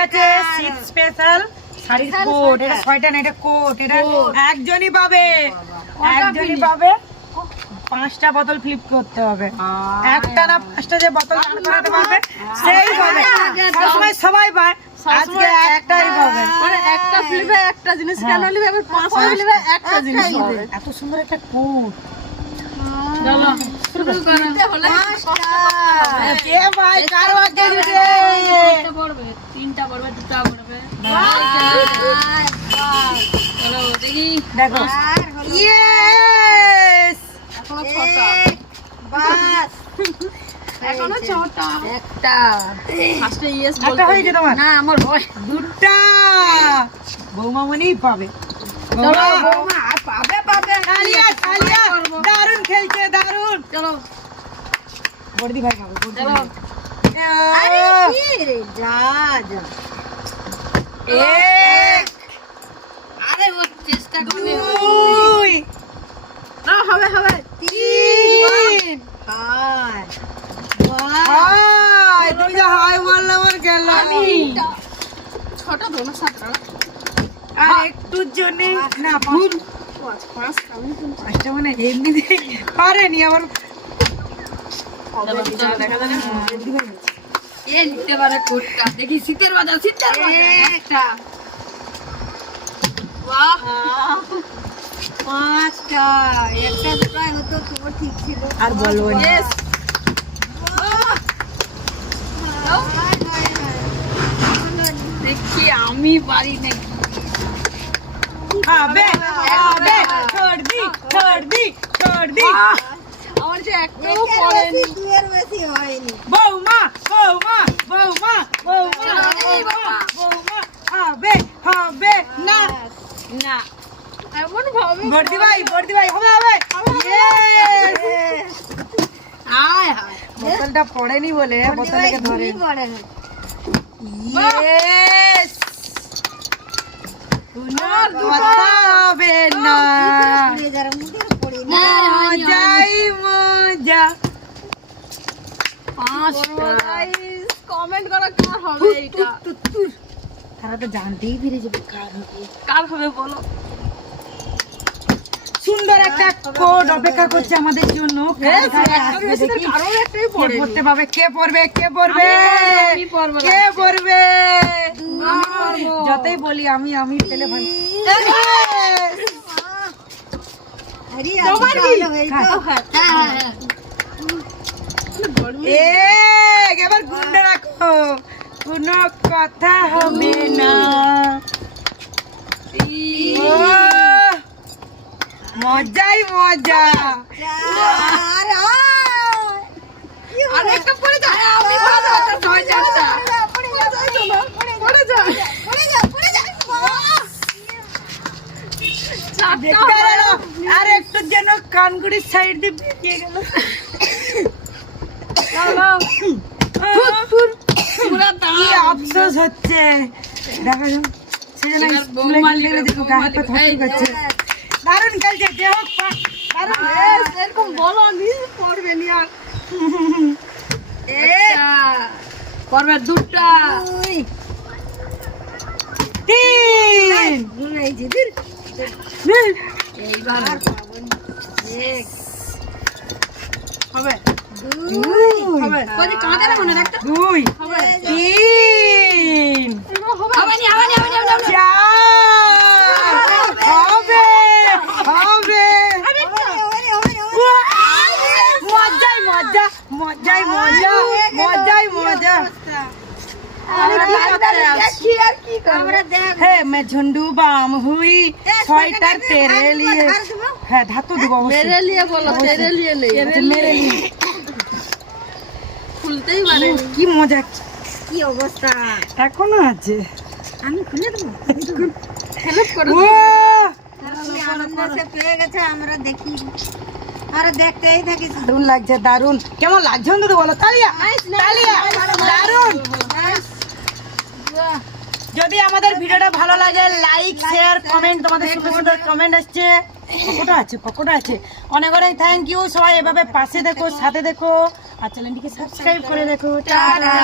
গেছে শীত স্পেশাল শাড়ির কোট। এটা 6টা না, এটা কোট। এটা একজনই পাবে, একজনই পাবে। 5টা বোতল ফ্লিপ করতে হবে, একটা না 5টা যে বোতল দান করাতে পারবে সেই পাবে। সবসময় সবাই পায়, আজকে একটাই পাবে। মানে একটা ফ্লিপে একটা জিনিস কেন নিবে, আবার 5টা ফ্লিপে একটা জিনিস পাবে। এত সুন্দর একটা কোট। চলো শুরু করো। কে ভাই কার ভাগ্যে জুটে? 3টা পড়বে, 2টা পড়বে। চলো দেখি, দেখো, ইয়েস, এখনো 6টা, বাস এখনো 6টা। একটা ফার্স্টে ইয়েস একটা বলতে হয়েছে তোমার? না, আমার হয় 2টা। বৌমা মনেই পাবে। চলো বৌমা আর পাবে পাবে তালিয়া তালিয়া, দারুণ খেলছে, দারুণ। চলো বর্দি ভাই পাবে, বর্দি চলো। ভাই। আরে কি রে যা যা এক, আরে ও চেষ্টা করে। 2, না হবে 3, হাই 5। তুমি যে হাই মারলে আমার গেল। 6টা দো না 7টা। আর একটুর জন্য না, 5টা মানে এমনি পারেনি আবার। চলো দেখা যাক এ নিতে পারে কোটটা। দেখি শীতের বাজার, একটা বাহ, 5টা একটা দুটাই হতো তোমার ঠিক ছিল। আর বলবো না। ইয়েস। দেখি আমি পারি নাকি। হবে হবে, छोड़ दी छोड़ दी छोड़ दी। আমার যে একটাও পড়েনি। দুয়ের বেশি হয়নি। বৌমা বৌমা বৌমা বৌমা এই বাবা। বৌমা, হবে হবে না। না এমন ভাবে বর্দি ভাই হবে হবে। Yes! আয় হায়। বোতলটা পড়েনি বলে বোতলটাকে ধরে। কি করে না? Yes! কোনো কথা হবে না। পুড়ে যারা মুখে পড়ে না। মজাই মজা। 5টা গাইস কমেন্ট করো কার হবে এটা। তারা তো জানতেই পেরে যাবে কার হবে। কার হবে বলো। সুন্দর একটা কোড অপেক্ষা করছে আমাদের জন্য। কার কাছে আসবে দেখি। কারোর একটাই কে পড়েনি। পড়তে পাবে, কে পড়বে, কে পড়বে, আমি পড়বো না। কে পড়বে? আমি পড়বো। যতই বলি আমি পেলে ভালো। আরে তোমার কি? ভালো হয়েছে। হ্যাঁ হ্যাঁ। এবার গুন্ডে রাখো, কোনো কথা হবে না। ও, মজাই মজা। আর আর একটা পড়ে যা। আমি ভালো একটা 6টা। পড়ে যা পড়ে যা। দেখতে পেলো? আর একটু যেন কানগুড়ির সাইড দিয়ে বেরিয়ে গেল। কি আফসোস হচ্ছে, দেখা যাক। সেজন্য এবার স্কুলে বৌমা গেলে লিবে, দেখো বৌমা গায়ে হাতে লিবে। থরথর করছে। দারুণ খেলছে, যে হোক দারুণ। এরকম বলো নি পড়বে নি আর। একটা পড়বে 2টা। 3, ঘুমাইছি দিন এইবার হবে। 2, হবে। কই কাঁদে না মনে একটা। 2, হবে। 3, হবে নি হবে নি হবে নি হবে নি। 4, হবে হবে। মজাই মজা, মজাই মজা, মজাই মজা। আমরা দেখ है मैं झुंडू बाम हुई, स्वेटर तेरे लिए है। धातु देबो मेरे অবশ্যই। लिए बोलो, तेरे लिए नहीं। আচ্ছা, মেরে लिए। খুলতেই পারে। কি মজা, কি অবস্থা। এখনো আছে। আমি খুলে দেবো। হেল্প করো। ও তুমি আনন্দ সে পেয়ে গেছে, আমরা দেখি আর দেখতেই থাকি। দারুণ লাগছে, দারুণ। কেমন লাগছে অন্তত বলো। তালিয়া তালিয়া, দারুণ। যদি আমাদের ভিডিওটা ভালো লাগে লাইক শেয়ার কমেন্ট, তোমাদের সুন্দর সুন্দর কমেন্ট আসছে, পকোটা আছে। অনেক অনেক থ্যাংক ইউ। সবাই এভাবে পাশে দেখো, সাথে দেখো, আর চ্যানেলটিকে সাবস্ক্রাইব করে দেখো। টাটা।